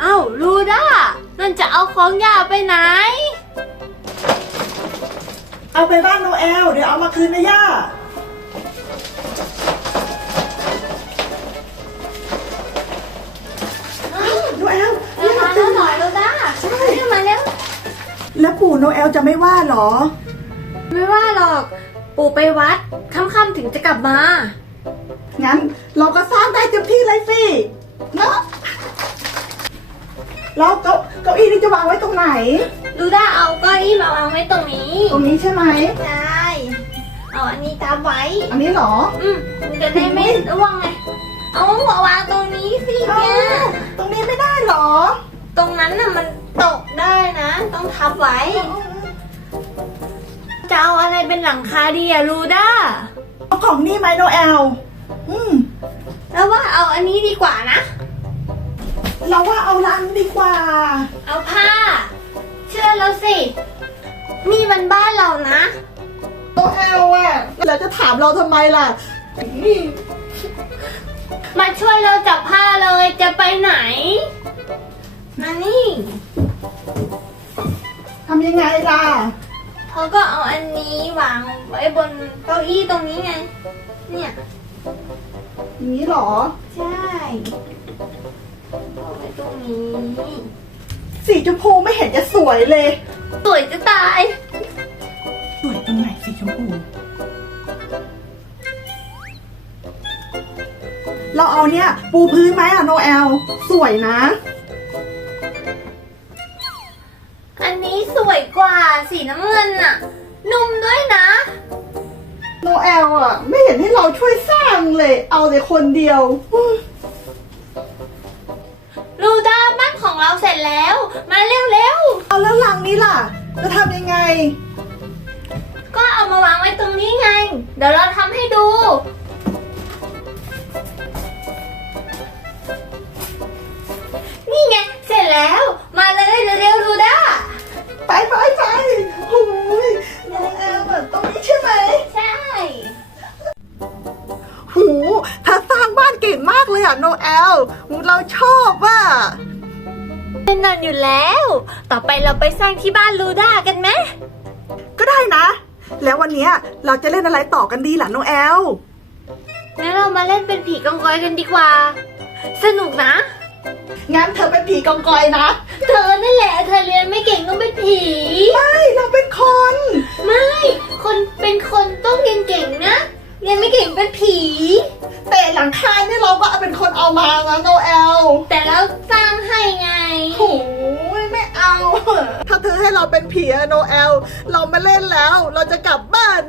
เอ้าลูด้านั่นจะเอาของย่าไปไหน เอาไปบ้านโนเอล เดี๋ยวเอามาคืนนะย่า โนเอลมาแล้วหน่อยลูด้าเรียกมาแล้ว แล้วปู่โนเอลจะไม่ว่าเหรอ ไม่ว่าหรอก ปู่ไปวัดค่ำๆถึงจะกลับมา งั้นเราก็สร้างได้เต็มที่เลยสิ เนาะ แล้วเก้าเก้าอี้นี่จะวางไว้ตรงไหน ลูด้าเอาเก้าอี้มาวางไว้ตรงนี้ตรงนี้ใช่ไหมใช่เอาอันนี้ตามไว้ อันนี้เหรอ อืมจะได้ไม่ร่วงไง เอามาวางตรงนี้สิเอ้าเนี่ย ตรงนี้ไม่ได้เหรอ ตรงนั้นน่ะมันตกได้นะ ต้องทับไว้ จะเอาอะไรเป็นหลังคาดีอะลูด้า เอาของนี่ไหมโนเอล อืม แล้วว่าเอาอันนี้ดีกว่านะเรา ว่าเอาลังดีกว่า เอาผ้า เชื่อเราสิ นี่มันบ้านเรานะโนเอลอะแล้วจะถามเราทำไมล่ะ นี่มาช่วยเราจับผ้าเลยจะไปไหน มานี่ทำยังไงล่ะ เขาก็เอาอันนี้วางไว้บนเก้าอี้ตรงนี้ไง เนี่ย อย่างนี้เหรอ ใช่ เอาไว้ตรงนี้ สีชมพูไม่เห็นจะสวยเลย สวยจะตาย สวยตรงไหนสีชมพู เราเอาเนี่ย ปูพื้นไหมอะโนเอล สวยนะ อันนี้สวยกว่าสีน้ำเงินน่ะ นุ่มด้วยนะ โนเอลอะไม่เห็นให้เราช่วยสร้างเลย เอาแต่คนเดียว เราเสร็จแล้ว มาเร็วเอาแล้วลังนี้ล่ะ จะทำยังไงๆก็เอามาวางไว้ตรงนี้ไง เดี๋ยวเราทำให้ดู นี่ไง เสร็จแล้ว มาเลยเร็วๆลูด้าไปไปไปโอ้ยโนเอลอะตรงนี้ใช่ไหม ใช่ หูถ้าสร้างบ้านเก่งมากเลยอะโนเอล เราชอบอะเป็ นนอนอยู่แล้ว ต่อไปเราไปสร้างที่บ้านลูด้ากันไหมก็ได้นะ แล้ววันเนี้ยเราจะเล่นอะไรต่อกันดีล่ะโนเอลงั้นเรามาเล่นเป็นผีกองกอยกันดีกว่า สนุกนะ งั้นเธอเป็นผีกองกอยนะ เธอนั่นแหละเธอเรียนไม่เก่งต้องเป็นผี ไม่เราเป็นคน ไม่ คนเป็นคนต้องเรียนเก่งนะ เรียนไม่เก่งเป็นผีแต่หลังคาเนี่ยเราก็เป็นคนเอามานะโนเอลแต่เราสร้างให้ไง โหไม่เอา ถ้าเธอให้เราเป็นผีอโนแอล เราไม่เล่นแล้ว เราจะกลับบ้าน